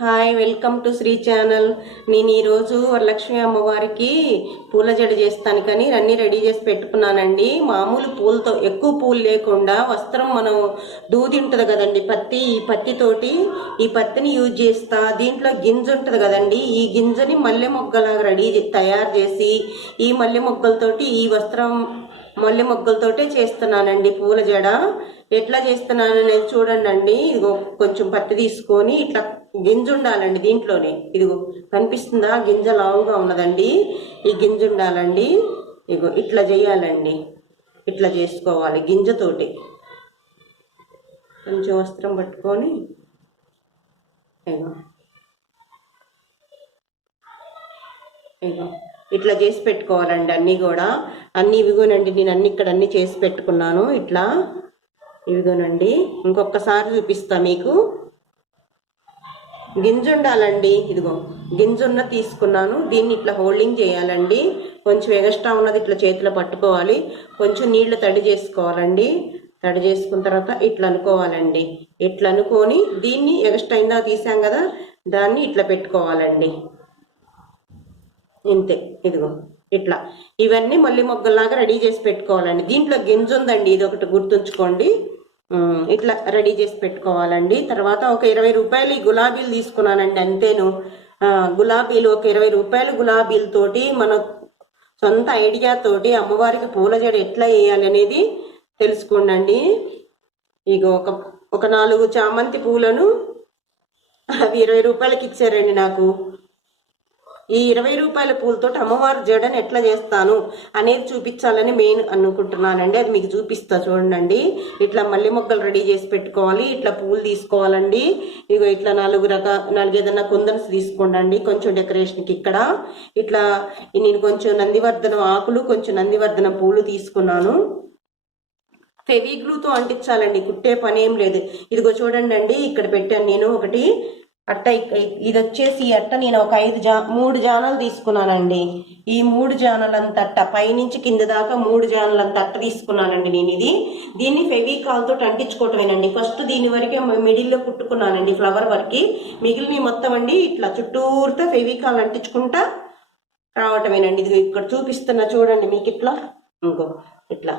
Hi, welcome to Sri channel. నేను ఈరోజు వరలక్ష్మి అమ్మవారికి పూల జడ చేస్తాను కానీ అన్నీ రెడీ చేసి పెట్టుకున్నానండి. మామూలు పూలతో, ఎక్కువ పూలు లేకుండా వస్త్రం మనం దూది ఉంటుంది కదండి, పత్తి. ఈ పత్తితోటి ఈ పత్తిని యూజ్ చేస్తా. దీంట్లో గింజ ఉంటుంది కదండి, ఈ గింజని మల్లె మొగ్గలాగా తయారు చేసి ఈ మల్లె మొగ్గలతోటి ఈ వస్త్రం మల్లె మొగ్గలతోటే చేస్తున్నానండి పూల జడ. ఎట్లా చేస్తున్నాను అనేది చూడండి అండి. ఇదిగో కొంచెం పత్తి తీసుకొని ఇట్లా గింజ ఉండాలండి దీంట్లోనే. ఇదిగో కనిపిస్తుందా, గింజ లావుగా ఉన్నదండి. ఈ గింజ ఉండాలండి. ఇదిగో ఇట్లా చేయాలండి, ఇట్లా చేసుకోవాలి గింజతోటి. కొంచెం వస్త్రం పట్టుకొని ఇదిగో ఇదిగో ఇట్లా చేసి పెట్టుకోవాలండి అన్నీ కూడా. అన్నీ ఇవిగోనండి, నేను ఇక్కడ అన్నీ చేసి పెట్టుకున్నాను. ఇట్లా ఇవిగోనండి, ఇంకొకసారి చూపిస్తా మీకు. గింజ ఉండాలండి. ఇదిగో గింజున్న తీసుకున్నాను. దీన్ని ఇట్లా హోల్డింగ్ చేయాలండి. కొంచెం ఎగస్ట్రా ఉన్నది ఇట్లా చేతిలో పట్టుకోవాలి. కొంచెం నీళ్లు తడి చేసుకోవాలండి. తడి చేసుకున్న తర్వాత ఇట్లా అనుకోవాలండి. ఇట్లా అనుకొని దీన్ని ఎగస్ట్రా అయిందా తీసాం కదా, దాన్ని ఇట్లా పెట్టుకోవాలండి. ఇంతే. ఇదిగో ఇట్లా ఇవన్నీ మళ్ళీ మొగ్గల్లాగా రెడీ చేసి పెట్టుకోవాలండి. దీంట్లో గింజ ఉందండి, ఇది ఒకటి గుర్తుంచుకోండి. ఇట్లా రెడీ చేసి పెట్టుకోవాలండి. తర్వాత ఒక 20 రూపాయలు ఈ గులాబీలు తీసుకున్నానండి, అంతేను. గులాబీలు ఒక 20 రూపాయలు గులాబీలతోటి మన సొంత ఐడియాతోటి అమ్మవారికి పూల జడ ఎట్లా వేయాలి అనేది తెలుసుకోండి. ఇక ఒక 4 చామంతి పూలను అవి 20 రూపాయలకి ఇచ్చారండి నాకు. ఈ 20 రూపాయల పూలతో అమ్మవారి జడని ఎట్లా చేస్తాను అనేది చూపించాలని మెయిన్ అనుకుంటున్నానండి. అది మీకు చూపిస్తా చూడండి. ఇట్లా మల్లె మొగ్గలు రెడీ చేసి పెట్టుకోవాలి. ఇట్లా పూలు తీసుకోవాలండి. ఇగో ఇట్లా 4 ఏదన్నా కుందన్స్ తీసుకోండి కొంచెం డెకరేషన్కి. ఇక్కడ ఇట్లా నేను కొంచెం నందివర్ధనం ఆకులు, కొంచెం నందివర్ధనం పూలు తీసుకున్నాను. ఫెవిగ్లూతో అంటించాలండి, కుట్టే పని ఏం లేదు. ఇదిగో చూడండి అండి, ఇక్కడ పెట్టాను నేను ఒకటి అట్ట. ఇది వచ్చేసి అట్ట నేను ఒక 3 జానలు తీసుకున్నానండి. ఈ 3 జానలంత అట్ట, పైనుంచి కింద దాకా 3 జానలంత అట్ట తీసుకున్నానండి నేను. దీన్ని ఫెవికాల్ తోటి అంటించుకోవటమేనండి. ఫస్ట్ దీని వరకే మిడిల్లో కుట్టుకున్నానండి ఫ్లవర్ వరకు. మిగిలిన మొత్తం అండి ఇట్లా చుట్టూరుతో ఫెవికాల్ అంటించుకుంటా రావటమేనండి. ఇది ఇక్కడ చూపిస్తున్నా చూడండి మీకు. ఇట్లా ఇంకో ఇట్లా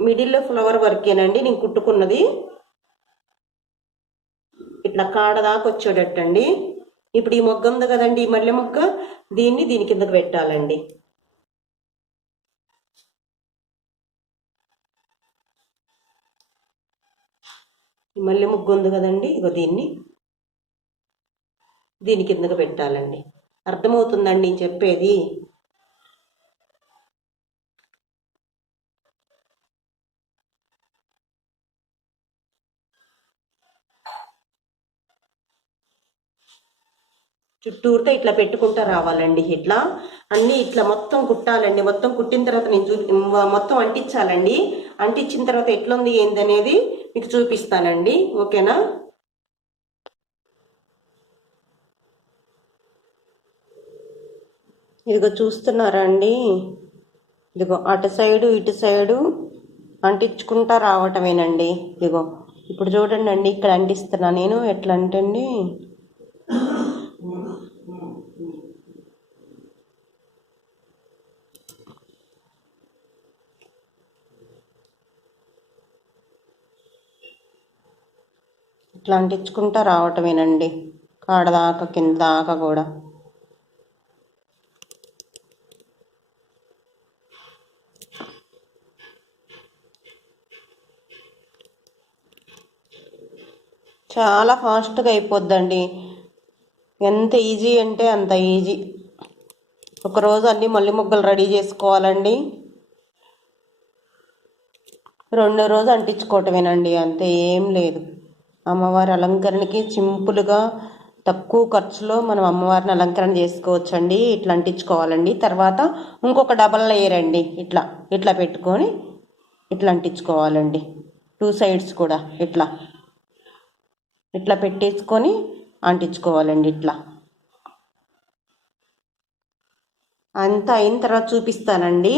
మిడిల్లో ఫ్లవర్ వరకేనండి నేను కుట్టుకున్నది. ఇట్లా కాడ దాకా వచ్చేటట్టండి. ఇప్పుడు ఈ మొగ్గ ఉంది కదండి, ఈ మల్లె మొగ్గ, దీని కిందకు పెట్టాలండి. ఈ మల్లె మొగ్గ ఉంది కదండి, ఇగో దీని కిందకు పెట్టాలండి. అర్థమవుతుందండి నేను చెప్పేది? చుట్టూరుతో ఇట్లా పెట్టుకుంటా రావాలండి. ఇట్లా అన్నీ ఇట్లా మొత్తం కుట్టాలండి. మొత్తం కుట్టిన తర్వాత నేను మొత్తం అంటించాలండి. అంటించిన తర్వాత ఎట్లుంది ఏందనేది మీకు చూపిస్తానండి. ఓకేనా? ఇదిగో చూస్తున్నారా అండి, ఇదిగో అటు సైడు ఇటు సైడు అంటించుకుంటా రావటమేనండి. ఇదిగో ఇప్పుడు చూడండి అండి, ఇక్కడ అంటిస్తున్నా నేను. ఎట్లా అంటే అండి, ఇట్లా అంటించుకుంటా రావటమేనండి, కాడ దాకా కింద దాకా కూడా. చాలా ఫాస్ట్గా అయిపోద్దండి. ఎంత ఈజీ అంటే అంత ఈజీ. ఒకరోజు అన్నీ మల్లె మొగ్గలు రెడీ చేసుకోవాలండి. 2వ రోజు అంటించుకోవటమేనండి, అంతే, ఏం లేదు. అమ్మవారి అలంకరణకి సింపుల్గా తక్కువ ఖర్చులో మనం అమ్మవారిని అలంకరణ చేసుకోవచ్చండి. ఇట్లా అంటించుకోవాలండి. తర్వాత ఇంకొక డబల్ లేయర్ అండి, ఇట్లా పెట్టుకొని ఇట్లా అంటించుకోవాలండి. 2 సైడ్స్ కూడా ఇట్లా పెట్టేసుకొని అంటించుకోవాలండి. ఇట్లా అంతా అయిన తర్వాత చూపిస్తానండి.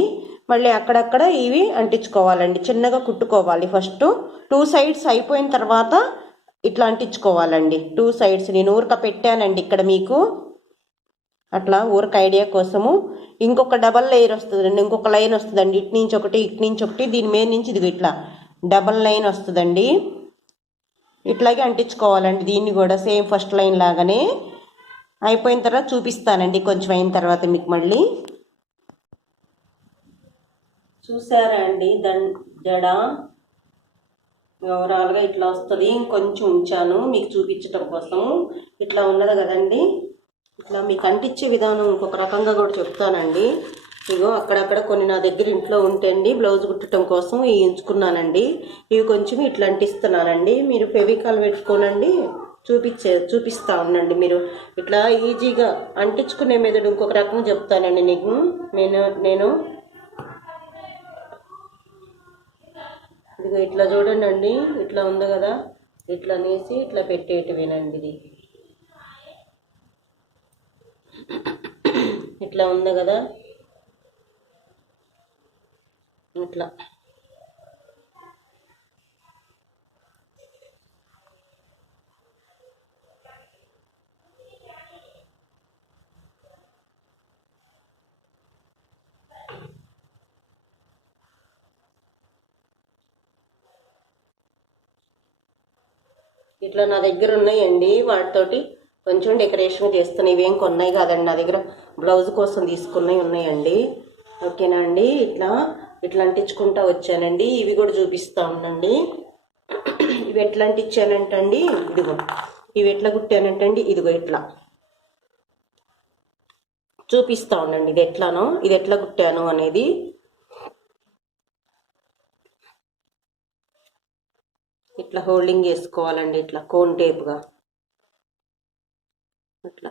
మళ్ళీ అక్కడక్కడ ఇవి అంటించుకోవాలండి. చిన్నగా కుట్టుకోవాలి. ఫస్ట్ 2 సైడ్స్ అయిపోయిన తర్వాత ఇట్లా అంటించుకోవాలండి 2 సైడ్స్. నేను ఊరక పెట్టానండి ఇక్కడ మీకు, అట్లా ఊరక ఐడియా కోసము. ఇంకొక డబల్ లేయర్ వస్తుందండి, ఇంకొక లైన్ వస్తుందండి, ఇటు నుంచి ఒకటి ఇటు నుంచి ఒకటి, దీని మీద నుంచి ఇది ఇట్లా డబల్ లైన్ వస్తుందండి. ఇట్లాగే అంటించుకోవాలండి దీన్ని కూడా సేమ్ ఫస్ట్ లైన్ లాగానే. అయిపోయిన తర్వాత చూపిస్తానండి కొంచెం అయిన తర్వాత మీకు మళ్ళీ. చూసారా అండి జడ ఓవరాల్గా ఇట్లా వస్తుంది. ఇంకొంచెం ఉంచాను మీకు చూపించటం కోసం. ఇట్లా ఉన్నది కదండి, ఇట్లా మీకు అంటించే విధానం ఇంకొక రకంగా కూడా చెప్తానండి. ఇగో అక్కడక్కడ కొన్ని నా దగ్గర ఇంట్లో ఉంటండి, బ్లౌజ్ కుట్టడం కోసం ఇవి ఉంచుకున్నానండి. ఇవి కొంచెం ఇట్లా అంటిస్తున్నానండి. మీరు ఫెవికాల్ పెట్టుకోనండి, చూపిస్తా ఉండండి. మీరు ఇట్లా ఈజీగా అంటించుకునే మెథడ్ ఇంకొక రకంగా చెప్తానండి నీకు. నేను ఇదిగో ఇట్లా చూడండి, ఇట్లా ఉంది కదా, ఇట్లా అనేసి ఇట్లా పెట్టేటివేనండి. ఇది ఇట్లా ఉంది కదా, ఇట్లా ఇట్లా నా దగ్గర ఉన్నాయండి, వాటితోటి కొంచెం డెకరేషన్ చేస్తాను. ఇవేం కొన్నాయి కాదండి, నా దగ్గర బ్లౌజ్ కోసం తీసుకున్నవి ఉన్నాయండి. ఓకేనా అండి. ఇట్లా ఇట్లా అంటించుకుంటా వచ్చానండి. ఇవి కూడా చూపిస్తా ఉండండి. ఇవి ఎట్లా అంటించానంటండి, ఇదిగో ఇవి ఎట్లా కుట్టానంటండి, ఇదిగో ఇట్లా చూపిస్తా ఉండండి. ఇది ఎట్లా కుట్టాను అనేది. ఇట్లా హోల్డింగ్ చేసుకోవాలండి, ఇట్లా కోన్ టేప్గా ఇట్లా.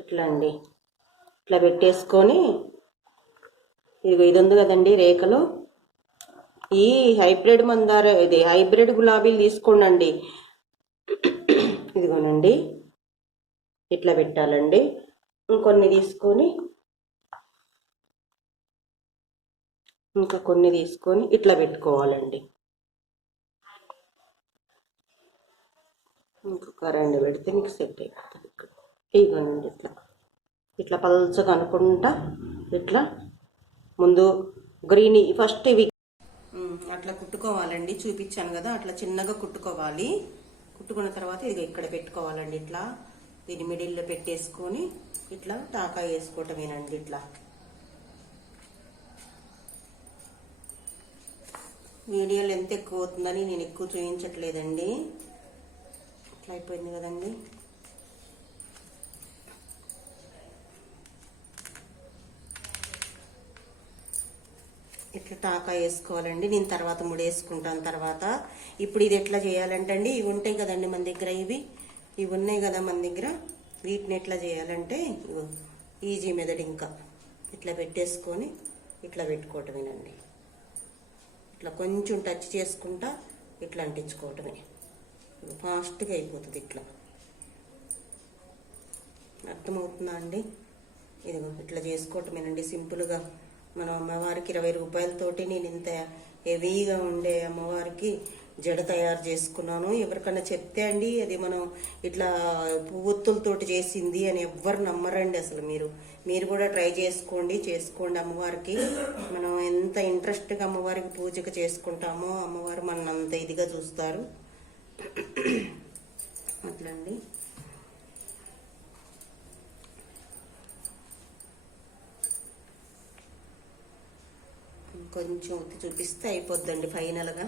ఇట్లా అండి, ఇట్లా పెట్టేసుకొని ఇదిగో ఇది ఉంది కదండి రేఖలు, ఈ హైబ్రిడ్ మందార ఇది హైబ్రిడ్ గులాబీలు తీసుకోండి. ఇదిగోనండి ఇట్లా పెట్టాలండి. ఇంకొన్ని తీసుకొని ఇంకా కొన్ని తీసుకొని ఇట్లా పెట్టుకోవాలండి. ఇంకొక రెండు పెడితే మీకు సెట్ అయిపోతుంది. ఇక్కడ ఇదిగోనండి ఇట్లా ఇట్లా పల్చగా అనుకుంటా ఇట్లా ముందు గ్రీన్ ఫస్ట్ ఇవి అట్లా కుట్టుకోవాలండి. చూపించాను కదా, అట్లా చిన్నగా కుట్టుకోవాలి. కుట్టుకున్న తర్వాత ఇది ఇక్కడ పెట్టుకోవాలండి. ఇట్లా దీని మిడిల్లో పెట్టేసుకొని ఇట్లా టాకా వేసుకోవటమేనండి. ఇట్లా వీడియోలు ఎంత ఎక్కువ అవుతుందని నేను ఎక్కువ చూపించట్లేదండి. ఇట్లా అయిపోయింది కదండి. ఇట్లా టాకా వేసుకోవాలండి. నేను తర్వాత ముడేసుకుంటాను తర్వాత. ఇప్పుడు ఇది ఎట్లా చేయాలంటే అండి, ఇవి ఉంటాయి కదండి మన దగ్గర, ఇవి ఉన్నాయి కదా మన దగ్గర, వీటిని ఎట్లా చేయాలంటే ఈజీ మెథడ్. ఇంకా ఇట్లా పెట్టేసుకొని ఇట్లా పెట్టుకోవటమేనండి. ఇట్లా కొంచెం టచ్ చేసుకుంటా ఇట్లా అంటించుకోవటమే, ఫాస్ట్గా అయిపోతుంది. ఇట్లా అర్థమవుతుందా అండి? ఇదిగో ఇట్లా చేసుకోవటమేనండి సింపుల్గా. మనం అమ్మవారికి 20 రూపాయలతోటి నేను ఇంత హెవీగా ఉండే అమ్మవారికి జడ తయారు చేసుకున్నాను. ఎవరికన్నా చెప్తే అండి అది మనం ఇట్లా పువ్వొత్తులతోటి చేసింది అని ఎవ్వరు నమ్మరండి అసలు. మీరు కూడా ట్రై చేసుకోండి అమ్మవారికి. మనం ఎంత ఇంట్రెస్ట్గా అమ్మవారికి పూజకు చేసుకుంటామో అమ్మవారు మన అంత ఇదిగా చూస్తారు. అట్లా అండి. కొంచెం ఉత్తి చూపిస్తే అయిపోద్దండి ఫైనల్గా.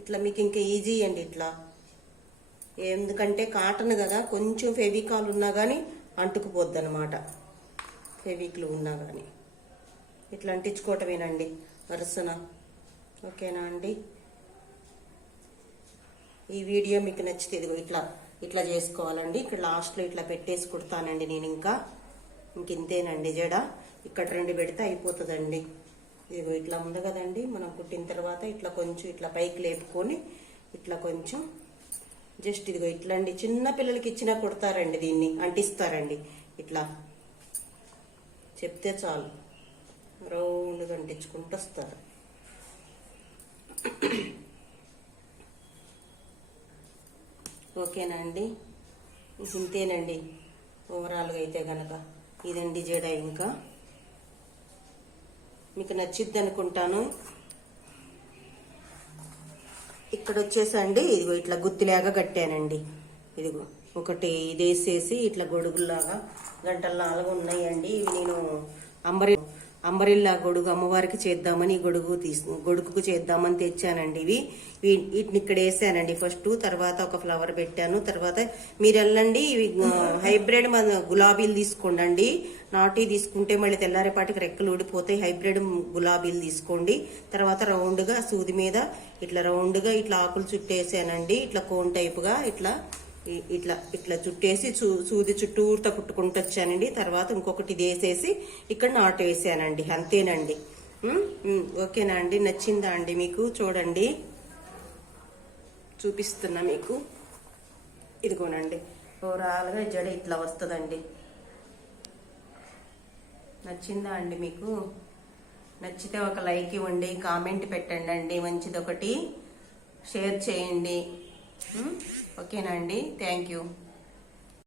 ఇట్లా మీకు ఇంకా ఈజీ అండి. ఇట్లా ఎందుకంటే కాటన్ కదా, కొంచెం ఫెవికాల్ ఉన్నా కానీ అంటుకుపోద్ది అనమాట. ఫెవిక్లు ఉన్నా కానీ ఇట్లా అంటించుకోవటమేనండి వరుసన. ఓకేనా అండి? ఈ వీడియో మీకు నచ్చితే ఇదిగో ఇట్లా చేసుకోవాలండి. ఇక్కడ లాస్ట్లో ఇట్లా పెట్టేసి కుడతానండి నేను. ఇంకింతేనండి జడ. ఇక్కడ 2 పెడితే అయిపోతుందండి. ఇదిగో ఇట్లా ఉంది కదండి. మనం కుట్టిన తర్వాత ఇట్లా కొంచెం ఇట్లా పైకి లేపుకొని ఇట్లా కొంచెం జస్ట్ ఇదిగో ఇట్లా అండి, చిన్న పిల్లలకి ఇచ్చినా కొడతారండి, దీన్ని అంటిస్తారండి. ఇట్లా చెప్తే చాలు రౌండ్గా అంటించుకుంటూ వస్తారు. ఓకేనా అండి, ఇంతేనండి ఓవరాల్గా అయితే గనక ఇదండి జడ. ఇంకా మీకు నచ్చిద్ది అనుకుంటాను. ఇక్కడ వచ్చేసండి ఇదిగో ఇట్లా గుత్తిలాగా కట్టానండి. ఇదిగో ఒకటి ఇది వేసేసి ఇట్లా గొడుగుల్లాగా గంటల 4 ఉన్నాయండి. ఇవి నేను అంబరిల్లా గొడుగు అమ్మవారికి చేద్దామని గొడుగుకు చేద్దామని తెచ్చానండి. వీటిని ఇక్కడ వేసానండి ఫస్ట్. తర్వాత ఒక ఫ్లవర్ పెట్టాను. తర్వాత మీరు వెళ్ళండి, ఇవి హైబ్రిడ్ గులాబీలు తీసుకోండి. నాటి తీసుకుంటే మళ్ళీ తెల్లారేపాటికి రెక్కలు ఊడిపోతాయి. హైబ్రిడ్ గులాబీలు తీసుకోండి. తర్వాత రౌండ్గా సూది మీద ఇట్లా రౌండ్గా ఇట్లా ఆకులు చుట్టేసానండి. ఇట్లా కోన్ టైపుగా ఇట్లా ఇట్లా ఇట్లా చుట్టేసి సూది చుట్టూరుతో కుట్టుకుంటూ వచ్చానండి. తర్వాత ఇంకొకటి ఇది వేసేసి ఇక్కడ నాటు వేసానండి. అంతేనండి. ఓకేనా అండి, నచ్చిందా అండి మీకు? చూడండి, చూపిస్తున్నా మీకు. ఇదిగోనండి ఓవరాల్గా జడ ఇట్లా వస్తుందండి. నచ్చిందా అండి మీకు? నచ్చితే ఒక లైక్ ఇవ్వండి, కామెంట్ పెట్టండి అండి, మంచిది ఒకటి షేర్ చేయండి. ఓకేనా అండి, థ్యాంక్ యూ.